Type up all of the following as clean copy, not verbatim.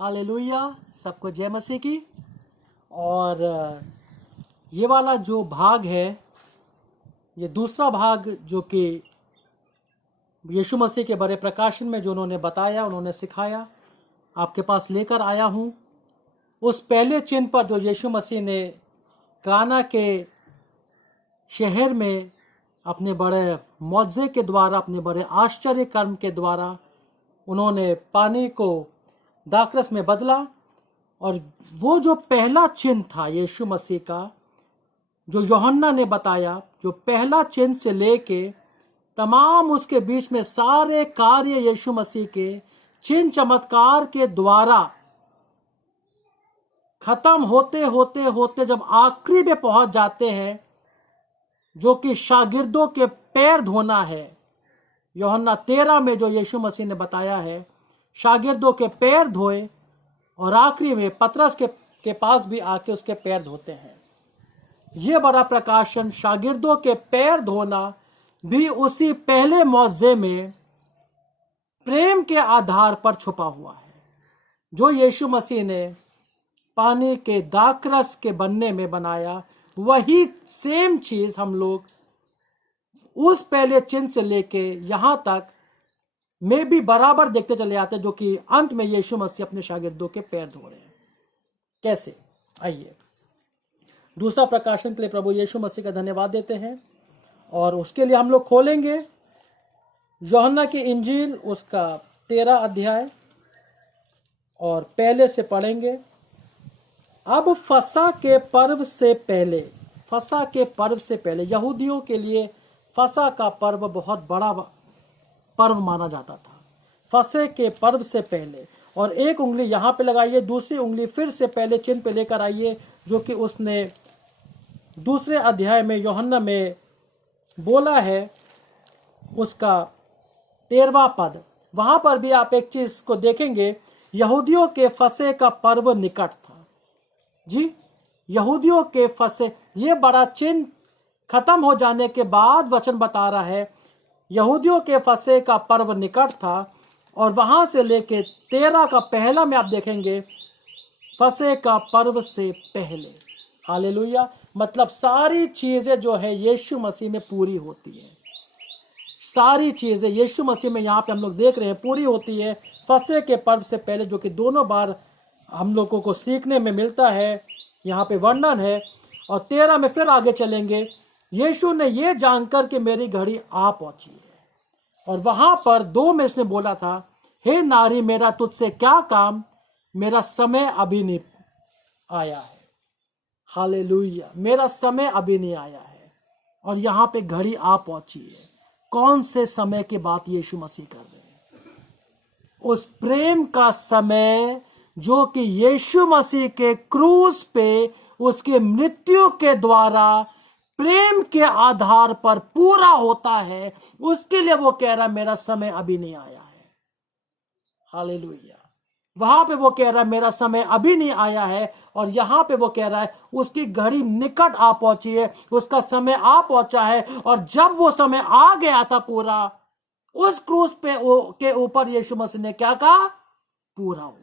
Hallelujah, सबको जय मसीह की। और ये वाला जो भाग है, ये दूसरा भाग जो कि यीशु मसीह के बड़े प्रकाशन में जो उन्होंने बताया, उन्होंने सिखाया, आपके पास लेकर आया हूँ। उस पहले चिन्ह पर जो यीशु मसीह ने काना के शहर में अपने बड़े मौजे के द्वारा, अपने बड़े आश्चर्य कर्म के द्वारा उन्होंने पानी को दाखरस में बदला। और वो जो पहला चिन्ह था यीशु मसीह का, जो यूहन्ना ने बताया, जो पहला चिन्ह से लेके तमाम उसके बीच में सारे कार्य यीशु मसीह के चिन्ह चमत्कार के द्वारा खत्म होते होते होते जब आखिरी में पहुंच जाते हैं, जो कि शागिर्दों के पैर धोना है। यूहन्ना 13 में जो यीशु मसीह ने बताया है, शागिर्दों के पैर धोए और आखिरी में पतरस के पास भी आके उसके पैर धोते हैं। ये बड़ा प्रकाशन, शागिर्दों के पैर धोना भी उसी पहले मौजे में प्रेम के आधार पर छुपा हुआ है, जो यीशु मसीह ने पानी के दाखरस के बनने में बनाया। वही सेम चीज हम लोग उस पहले चिन्ह से लेके यहाँ तक में भी बराबर देखते चले आते हैं, जो कि अंत में यीशु मसीह अपने शागिर्दों के पैर धो रहे हैं। कैसे? आइए दूसरा प्रकाशन के लिए प्रभु यीशु मसीह का धन्यवाद देते हैं। और उसके लिए हम लोग खोलेंगे यूहन्ना की इंजील, उसका 13 अध्याय, और पहले से पढ़ेंगे। अब फसह के पर्व से पहले यहूदियों के लिए फसह का पर्व बहुत बड़ा पर्व माना जाता था। फसह के पर्व से पहले, और एक उंगली यहाँ पे लगाइए, दूसरी उंगली फिर से पहले चिन्ह पे लेकर आइए, जो कि उसने दूसरे अध्याय में यूहन्ना में बोला है, उसका 13वां पद। वहाँ पर भी आप एक चीज़ को देखेंगे, यहूदियों के फसह का पर्व निकट था। जी, यहूदियों के फसह, ये बड़ा चिन्ह खत्म हो जाने के बाद वचन बता रहा है यहूदियों के फसह का पर्व निकट था। और वहां से लेके 13 का पहला में आप देखेंगे फसह का पर्व से पहले। हालेलुया, मतलब सारी चीजें जो है यीशु मसीह में पूरी होती है। सारी चीजें यीशु मसीह में यहाँ पे हम लोग देख रहे हैं पूरी होती है फसह के पर्व से पहले, जो कि दोनों बार हम लोगों को सीखने में मिलता है, यहाँ पे वर्णन है। और 13 में फिर आगे चलेंगे, यीशु ने ये जानकर कि मेरी घड़ी आ पहुंची है। और वहां पर 2 में इसने बोला था, हे नारी, मेरा तुझसे क्या काम, मेरा समय अभी नहीं आया है। हालेलुया, मेरा समय अभी नहीं आया है। और यहाँ पे घड़ी आ पहुंची है। कौन से समय की बात यीशु मसीह कर रहे हैं? उस प्रेम का समय जो कि यीशु मसीह के क्रूस पे उसके मृत्यु के द्वारा प्रेम के आधार पर पूरा होता है, उसके लिए वो कह रहा है मेरा समय अभी नहीं आया है। हालेलुया, वहां पे वो कह रहा है मेरा समय अभी नहीं आया है, और यहां पे वो कह रहा है उसकी घड़ी निकट आ पहुंची है, उसका समय आ पहुंचा है। और जब वो समय आ गया था पूरा, उस क्रूस पे के ऊपर यीशु मसीह ने क्या कहा? पूरा हुआ।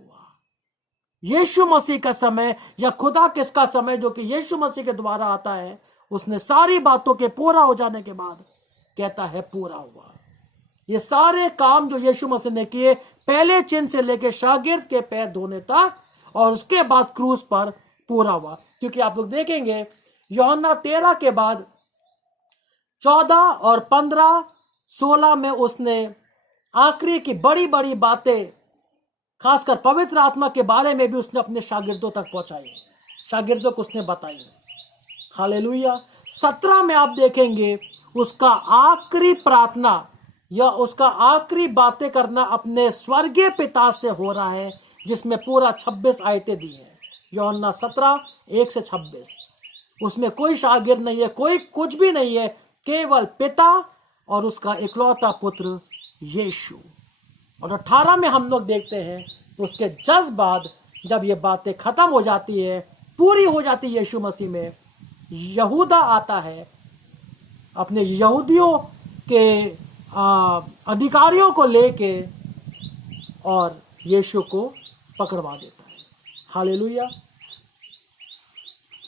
यीशु मसीह का समय, या खुदा किसका समय, जो कि यीशु मसीह के द्वारा आता है, उसने सारी बातों के पूरा हो जाने के बाद कहता है पूरा हुआ। ये सारे काम जो यीशु मसीह ने किए, पहले चिन्ह से लेकर शागिर्द के पैर धोने तक, और उसके बाद क्रूस पर पूरा हुआ। क्योंकि आप लोग देखेंगे यूहन्ना 13 के बाद 14 और 15, 16 में उसने आखिरी की बड़ी बड़ी बातें, खासकर पवित्र आत्मा के बारे में भी उसने अपने शागिर्दों तक पहुंचाई, शागिर्दों को उसने बताई। हालेलुया, 17 में आप देखेंगे उसका आखिरी प्रार्थना या उसका आखिरी बातें करना अपने स्वर्गीय पिता से हो रहा है, जिसमें पूरा 26 आयतें दी हैं। यूहन्ना 17, 1 से 26। उसमें कोई शागिर्द नहीं है, कोई कुछ भी नहीं है, केवल पिता और उसका इकलौता पुत्र यीशु। और 18 में हम लोग देखते हैं उसके जस्ट बाद, जब ये बातें खत्म हो जाती है, पूरी हो जाती है यीशु मसीह में, यहूदा आता है अपने यहूदियों के अधिकारियों को लेके और यीशु को पकड़वा देता है। हालेलुया।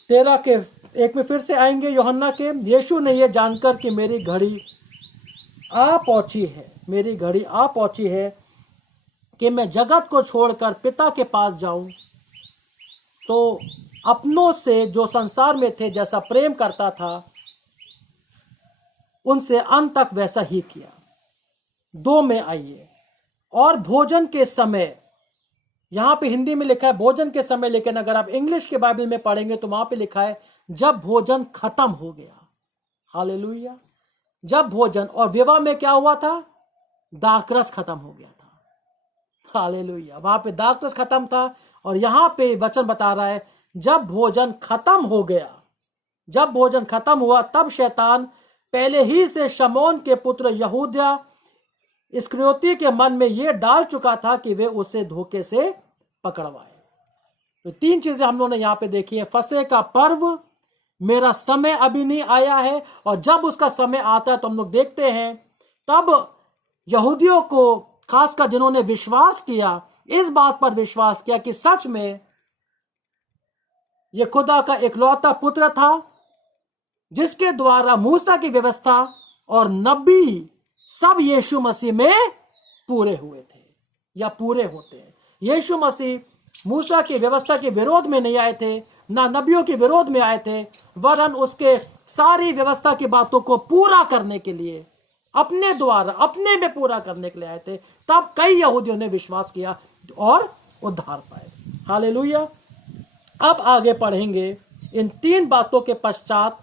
13 के 1 में फिर से आएंगे यूहन्ना के। यीशु ने यह जानकर कि मेरी घड़ी आ पहुंची है, मेरी घड़ी आ पहुंची है कि मैं जगत को छोड़कर पिता के पास जाऊं, तो अपनों से जो संसार में थे जैसा प्रेम करता था, उनसे अंत तक वैसा ही किया। 2 में आइए। और भोजन के समय, यहां पे हिंदी में लिखा है भोजन के समय, लेकिन अगर आप इंग्लिश के बाइबल में पढ़ेंगे तो वहां पे लिखा है जब भोजन खत्म हो गया। हालेलुया। जब भोजन, और विवाह में क्या हुआ था? दाखरस खत्म हो गया था। हालेलुया। वहां पे दाखरस खत्म था, और यहां पे वचन बता रहा है जब भोजन खत्म हो गया, जब भोजन खत्म हुआ, तब शैतान पहले ही से शमौन के पुत्र यहूदा इस्करियोती के मन में यह डाल चुका था कि वे उसे धोखे से पकड़वाए। तो 3 चीजें हम लोगों ने यहां पे देखी है। फसह का पर्व, मेरा समय अभी नहीं आया है, और जब उसका समय आता है तो हम लोग देखते हैं तब यहूदियों को, खासकर जिन्होंने विश्वास किया, इस बात पर विश्वास किया कि सच में यह खुदा का इकलौता पुत्र था, जिसके द्वारा मूसा की व्यवस्था और नबी सब यीशु मसीह में पूरे हुए थे या पूरे होते हैं। यीशु मसीह मूसा की व्यवस्था के विरोध में नहीं आए थे, ना नबियों के विरोध में आए थे, वरन उसके सारी व्यवस्था की बातों को पूरा करने के लिए, अपने द्वारा, अपने में पूरा करने के लिए आए थे। तब कई यहूदियों ने विश्वास किया और उद्धार पाए। हालेलुया। अब आगे पढ़ेंगे इन 3 बातों के पश्चात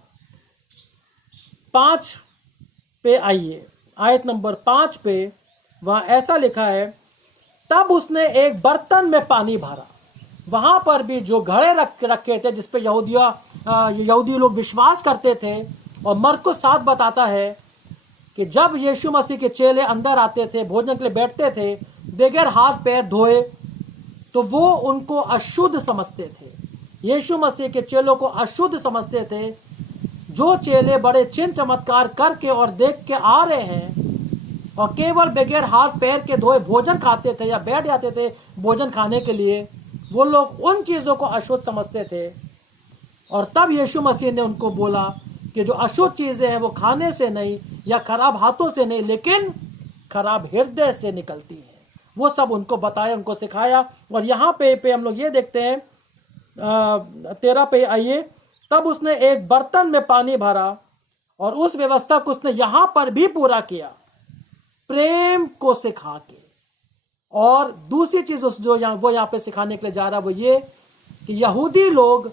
5 पे आइए, आयत नंबर 5 पे, वहां ऐसा लिखा है तब उसने एक बर्तन में पानी भरा। वहां पर भी जो घड़े रखे थे जिस पे यहूदी लोग विश्वास करते थे, और मरकुस 7 बताता है कि जब यीशु मसीह के चेले अंदर आते थे, भोजन के लिए बैठते थे, बगैर हाथ पैर धोए, तो वो उनको अशुद्ध समझते थे। यीशु मसीह के चेलों को अशुद्ध समझते थे। जो चेले बड़े चिन्ह चमत्कार करके और देख के आ रहे हैं और केवल बगैर हाथ पैर के धोए भोजन खाते थे या बैठ जाते थे भोजन खाने के लिए, वो लोग उन चीज़ों को अशुद्ध समझते थे। और तब यीशु मसीह ने उनको बोला कि जो अशुद्ध चीज़ें हैं वो खाने से नहीं या खराब हाथों से नहीं, लेकिन खराब हृदय से निकलती हैं। वो सब उनको बताया, उनको सिखाया। और यहाँ पे हम लोग ये देखते हैं 13 पे आइए। तब उसने एक बर्तन में पानी भरा, और उस व्यवस्था को उसने यहां पर भी पूरा किया, प्रेम को सिखा के। और दूसरी चीज जो वो यहां पे सिखाने के लिए जा रहा है वो ये कि यहूदी लोग,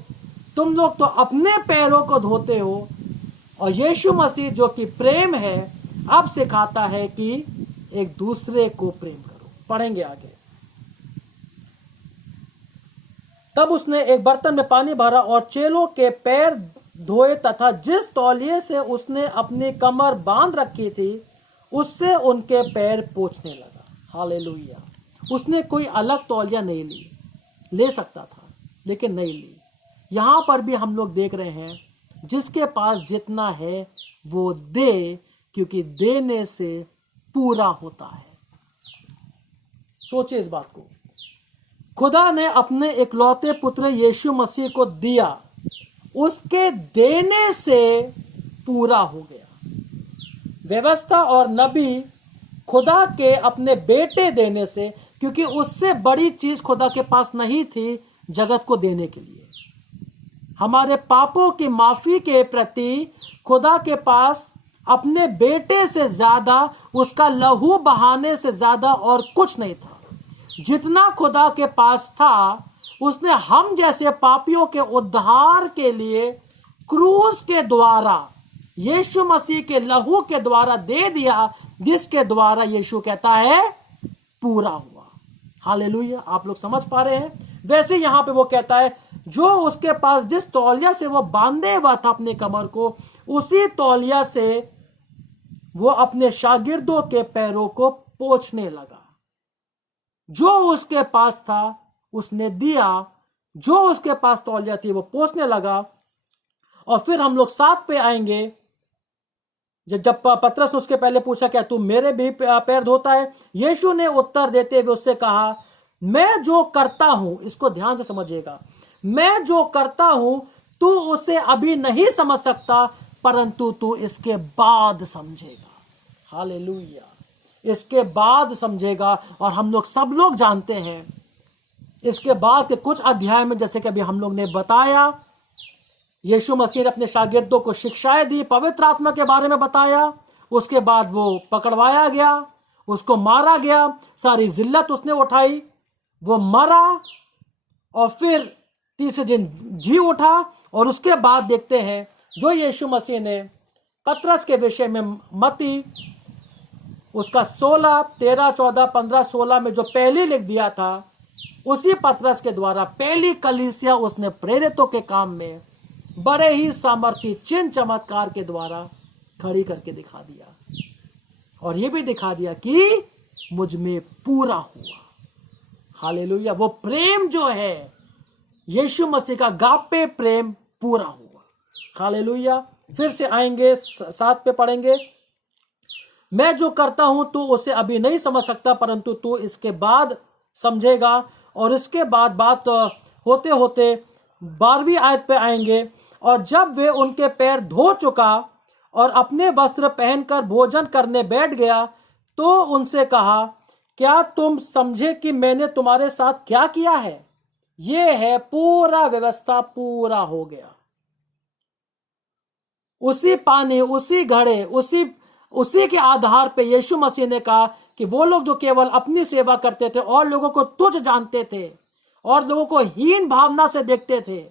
तुम लोग तो अपने पैरों को धोते हो, और यीशु मसीह जो कि प्रेम है, अब सिखाता है कि एक दूसरे को प्रेम करो। पढ़ेंगे आगे। तब उसने एक बर्तन में पानी भरा और चेलों के पैर धोए, तथा जिस तौलिए से उसने अपनी कमर बांध रखी थी उससे उनके पैर पोंछने लगा। हालेलुया। उसने कोई अलग तौलिया नहीं ली, ले सकता था लेकिन नहीं ली। यहां पर भी हम लोग देख रहे हैं जिसके पास जितना है वो दे, क्योंकि देने से पूरा होता है। सोचिए इस बात को। खुदा ने अपने इकलौते पुत्र यीशु मसीह को दिया, उसके देने से पूरा हो गया। व्यवस्था और नबी खुदा के अपने बेटे देने से, क्योंकि उससे बड़ी चीज खुदा के पास नहीं थी जगत को देने के लिए। हमारे पापों की माफी के प्रति खुदा के पास अपने बेटे से ज्यादा, उसका लहू बहाने से ज्यादा और कुछ नहीं था। जितना खुदा के पास था उसने हम जैसे पापियों के उद्धार के लिए क्रूस के द्वारा, यीशु मसीह के लहू के द्वारा दे दिया, जिसके द्वारा यीशु कहता है पूरा हुआ। हालेलुया। आप लोग समझ पा रहे हैं? वैसे यहां पे वो कहता है जो उसके पास जिस तौलिया से वो बांधे हुआ था अपने कमर को, उसी तौलिया से वो अपने शागिर्दों के पैरों को पोंछने लगा। जो उसके पास था उसने दिया, जो उसके पास तौलिया थी वो पोंछने लगा। और फिर हम लोग 7 पे आएंगे। जब पतरस उसके पहले पूछा क्या तू मेरे भी पैर धोता है? यीशु ने उत्तर देते हुए उससे कहा मैं जो करता हूं, इसको ध्यान से समझिएगा, मैं जो करता हूं तू उसे अभी नहीं समझ सकता, परंतु तू इसके बाद समझेगा। हालेलुया, इसके बाद समझेगा। और हम लोग सब लोग जानते हैं इसके बाद के कुछ अध्याय में, जैसे कि अभी हम लोग ने बताया, यीशु मसीह ने अपने शागिर्दों को शिक्षाएं दी, पवित्र आत्मा के बारे में बताया। उसके बाद वो पकड़वाया गया, उसको मारा गया, सारी जिल्लत उसने उठाई, वो मरा और फिर तीसरे दिन जी उठा। और उसके बाद देखते हैं जो यीशु मसीह ने पतरस के विषय में मत्ती उसका 16, 13, 14, 15, 16 में जो पहली लिख दिया था, उसी पतरस के द्वारा पहली कलीसिया उसने प्रेरितों के काम में बड़े ही सामर्थी चिन्ह चमत्कार के द्वारा खड़ी करके दिखा दिया। और ये भी दिखा दिया कि मुझ में पूरा हुआ। हालेलुया, वो प्रेम जो है यीशु मसीह का गापे प्रेम पूरा हुआ। हालेलुया। फिर से आएंगे, 7 पे पढ़ेंगे, मैं जो करता हूं तू उसे अभी नहीं समझ सकता, परंतु तू इसके बाद समझेगा। और इसके बाद बात होते होते 12वीं आयत पे आएंगे, और जब वे उनके पैर धो चुका और अपने वस्त्र पहनकर भोजन करने बैठ गया, तो उनसे कहा, क्या तुम समझे कि मैंने तुम्हारे साथ क्या किया है? ये है पूरा व्यवस्था पूरा हो गया। उसी पानी, उसी घड़े, उसी के आधार पे यीशु मसीह ने कहा कि वो लोग जो केवल अपनी सेवा करते थे और लोगों को तुच्छ जानते थे और लोगों को हीन भावना से देखते थे,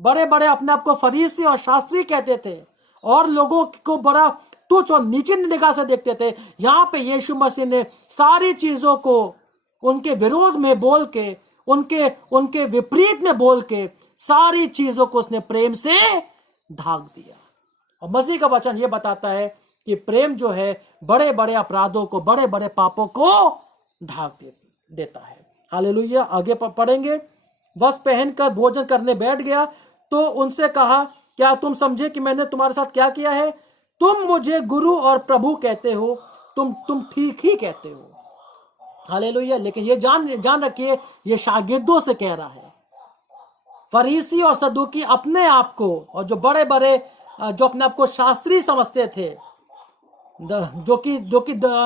बड़े बड़े अपने आप को फरीसी और शास्त्री कहते थे और लोगों को बड़ा तुच्छ और नीचे निगाह से देखते थे, यहाँ पे यीशु मसीह ने सारी चीजों को उनके विरोध में बोल के, उनके विपरीत में बोल के, सारी चीजों को उसने प्रेम से ढाक दिया। और मसीह का वचन ये बताता है कि प्रेम जो है बड़े बड़े अपराधों को, बड़े बड़े पापों को ढाक देता है। हालेलुया। आगे पढ़ेंगे, वस्त्र पहनकर भोजन करने बैठ गया, तो उनसे कहा, क्या तुम समझे कि मैंने तुम्हारे साथ क्या किया है? तुम मुझे गुरु और प्रभु कहते हो, तुम ठीक ही कहते हो। हालेलुया। लेकिन ये जान रखिए, ये शागिर्दों से कह रहा है। फरीसी और सदूकी अपने आप को, और जो बड़े बड़े जो अपने आप को शास्त्री समझते थे, जो कि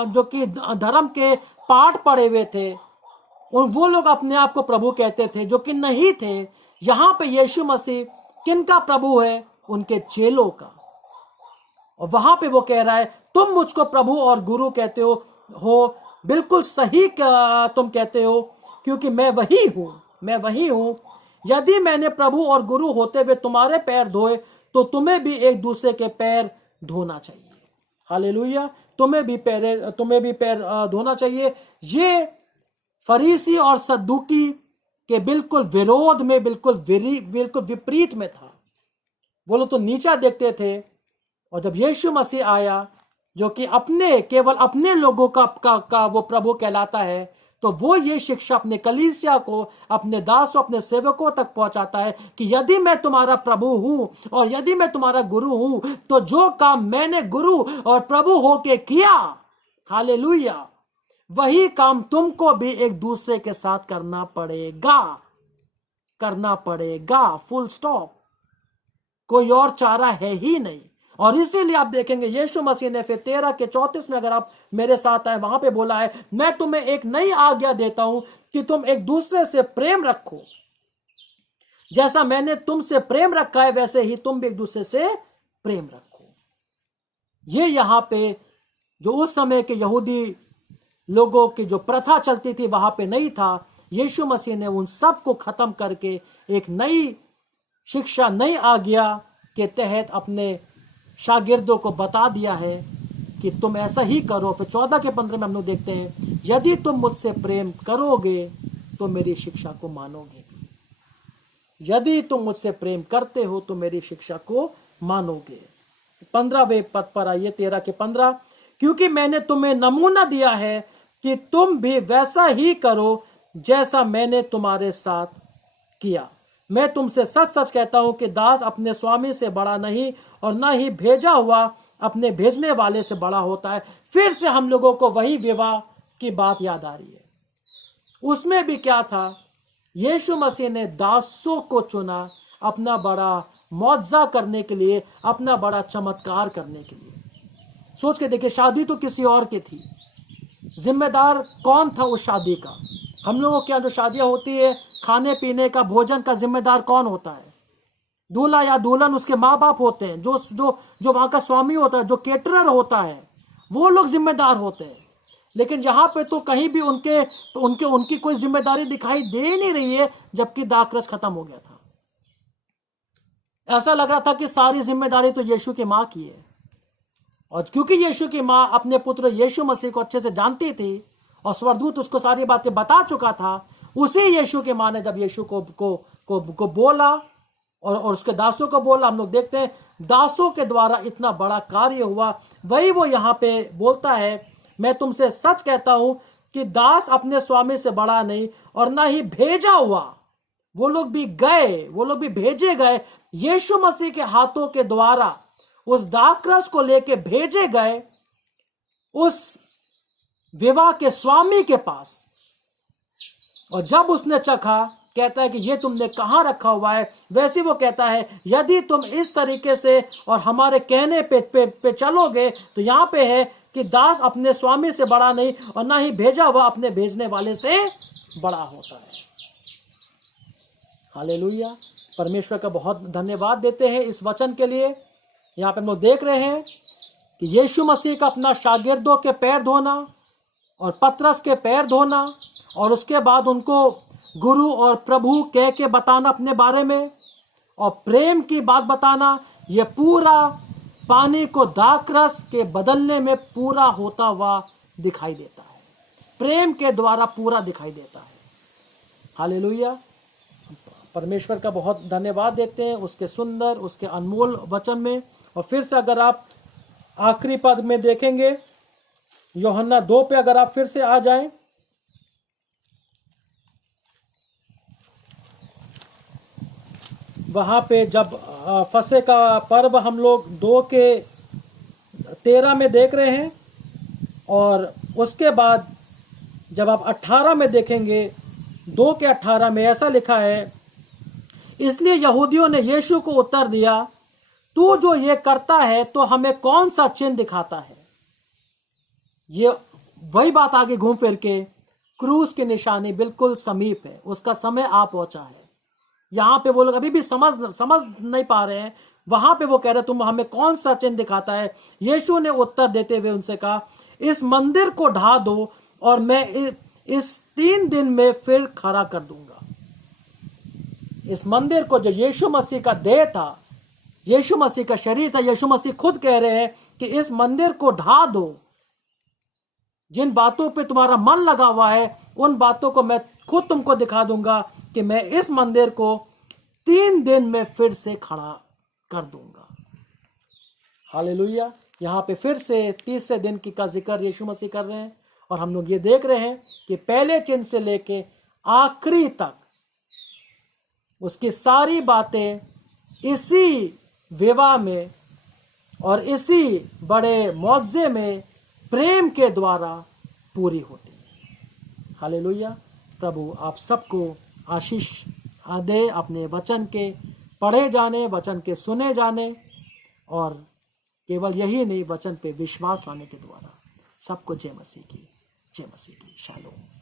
धर्म के पाठ पढ़े हुए थे, वो लोग अपने आप को प्रभु कहते थे, जो कि नहीं थे। यहाँ पे यीशु मसीह किनका प्रभु है? उनके चेलों का। और वहां पे वो कह रहा है, तुम मुझको प्रभु और गुरु कहते हो, बिल्कुल सही तुम कहते हो, क्योंकि मैं वही हूं। यदि मैंने प्रभु और गुरु होते हुए तुम्हारे पैर धोए, तो तुम्हें भी एक दूसरे के पैर धोना चाहिए। हालेलुया। तुम्हें भी पैर धोना चाहिए। ये फरीसी और सद्दूकी के बिल्कुल विरोध में, बिल्कुल विपरीत में था। वो लोग तो नीचा देखते थे, और जब यीशु मसीह आया, जो कि केवल अपने लोगों का वो प्रभु कहलाता है, तो वो ये शिक्षा अपने कलीसिया को, अपने दासों, अपने सेवकों तक पहुंचाता है कि यदि मैं तुम्हारा प्रभु हूं और यदि मैं तुम्हारा गुरु हूं, तो जो काम मैंने गुरु और प्रभु होके किया, हालेलुया, वही काम तुमको भी एक दूसरे के साथ करना पड़ेगा। Full stop. कोई और चारा है ही नहीं। और इसीलिए आप देखेंगे यीशु मसीह ने फिर 13 के 34 में, अगर आप मेरे साथ आए, वहां पे बोला है, मैं तुम्हें एक नई आज्ञा देता हूं कि तुम एक दूसरे से प्रेम रखो। जैसा मैंने तुमसे प्रेम रखा है, वैसे ही तुम भी एक दूसरे से प्रेम रखो। ये यहां पे जो उस समय के यहूदी लोगों की जो प्रथा चलती थी, वहां पे नहीं था। यीशु मसीह ने उन सब को खत्म करके एक नई शिक्षा, नई आज्ञा के तहत अपने शागिर्दों को बता दिया है कि तुम ऐसा ही करो। फिर 14 के 15 में हम लोग देखते हैं, यदि तुम मुझसे प्रेम करोगे तो मेरी शिक्षा को मानोगे। यदि तुम मुझसे प्रेम करते हो तो मेरी शिक्षा को मानोगे। 15वें पद पर आइए, 13 के 15, क्योंकि मैंने तुम्हें नमूना दिया है कि तुम भी वैसा ही करो जैसा मैंने तुम्हारे साथ किया। मैं तुमसे सच सच कहता हूं कि दास अपने स्वामी से बड़ा नहीं, और न ही भेजा हुआ अपने भेजने वाले से बड़ा होता है। फिर से हम लोगों को वही विवाह की बात याद आ रही है। उसमें भी क्या था, यीशु मसीह ने दासों को चुना अपना बड़ा मौजज़ा करने के लिए, अपना बड़ा चमत्कार करने के लिए। सोच के देखिए, शादी तो किसी और की थी, जिम्मेदार कौन था उस शादी का? हम लोगों के यहाँ जो शादियाँ होती है, खाने पीने का, भोजन का जिम्मेदार कौन होता है? दूल्हा या दुल्हन, उसके माँ बाप होते हैं। जो जो जो वहाँ का स्वामी होता है, जो केटरर होता है, वो लोग जिम्मेदार होते हैं। लेकिन यहाँ पे तो कहीं भी उनके उनके उनकी कोई जिम्मेदारी दिखाई दे नहीं रही है, जबकि दाखरस खत्म हो गया था। ऐसा लग रहा था कि सारी जिम्मेदारी तो यीशु की माँ की है। और क्योंकि यीशु की माँ अपने पुत्र यीशु मसीह को अच्छे से जानती थी और स्वर्गदूत उसको सारी बातें बता चुका था, उसी यीशु की माँ ने जब यीशु को बोला और उसके दासों को बोला, हम लोग देखते हैं दासों के द्वारा इतना बड़ा कार्य हुआ। वही वो यहाँ पे बोलता है, मैं तुमसे सच कहता हूं कि दास अपने स्वामी से बड़ा नहीं और ना ही भेजा हुआ। वो लोग भी गए, वो लोग भी भेजे गए यीशु मसीह के हाथों के द्वारा, उस दाखरस को लेके भेजे गए उस विवाह के स्वामी के पास। और जब उसने चखा, कहता है कि ये तुमने कहाँ रखा हुआ है? वैसे वो कहता है, यदि तुम इस तरीके से और हमारे कहने पे चलोगे तो यहाँ पे है कि दास अपने स्वामी से बड़ा नहीं और ना ही भेजा हुआ अपने भेजने वाले से बड़ा होता है। हालेलुया। परमेश्वर का बहुत धन्यवाद देते हैं इस वचन के लिए। यहाँ पे हम लोग देख रहे हैं कि यीशु मसीह का अपना शागिर्दों के पैर धोना और पतरस के पैर धोना और उसके बाद उनको गुरु और प्रभु कह के बताना अपने बारे में और प्रेम की बात बताना, ये पूरा पानी को दाखरस के बदलने में पूरा होता हुआ दिखाई देता है। प्रेम के द्वारा पूरा दिखाई देता है। हालेलुया। परमेश्वर का बहुत धन्यवाद देते हैं उसके सुंदर, उसके अनमोल वचन में। और फिर से अगर आप आखिरी पद में देखेंगे, यूहन्ना 2 पे अगर आप फिर से आ जाएं, वहाँ पे जब फसह का पर्व हम लोग 2:13 में देख रहे हैं, और उसके बाद जब आप 18 में देखेंगे, 2:18 में ऐसा लिखा है, इसलिए यहूदियों ने यीशु को उत्तर दिया, तू जो ये करता है तो हमें कौन सा चिन्ह दिखाता है? ये वही बात आगे घूम फिर के, क्रूस की निशानी बिल्कुल समीप है, उसका समय आ पहुंचा है। यहाँ पे वो लोग अभी भी समझ नहीं पा रहे हैं। वहां पे वो कह रहे, तुम हमें कौन सा चिन्ह दिखाता है? यीशु ने उत्तर देते हुए उनसे कहा, इस मंदिर को ढा दो और मैं इस 3 दिन में फिर खड़ा कर दूंगा। इस मंदिर को, जो यीशु मसीह का देह था, यीशु मसीह का शरीर था, यीशु मसीह खुद कह रहे हैं कि इस मंदिर को ढा दो। जिन बातों पे तुम्हारा मन लगा हुआ है, उन बातों को मैं खुद तुमको दिखा दूंगा कि मैं इस मंदिर को 3 दिन में फिर से खड़ा कर दूंगा। हालेलुया। यहाँ पे फिर से तीसरे दिन का जिक्र यीशु मसीह कर रहे हैं। और हम लोग ये देख रहे हैं कि पहले चिन्ह से लेके आखिरी तक उसकी सारी बातें इसी विवाह में और इसी बड़े मुआवजे में प्रेम के द्वारा पूरी होती है। हालेलुया। प्रभु आप सबको आशीष दे, अपने वचन के पढ़े जाने, वचन के सुने जाने, और केवल यही नहीं, वचन पे विश्वास लाने के द्वारा। सबको जय मसीह की, जय मसीह की। शालोम।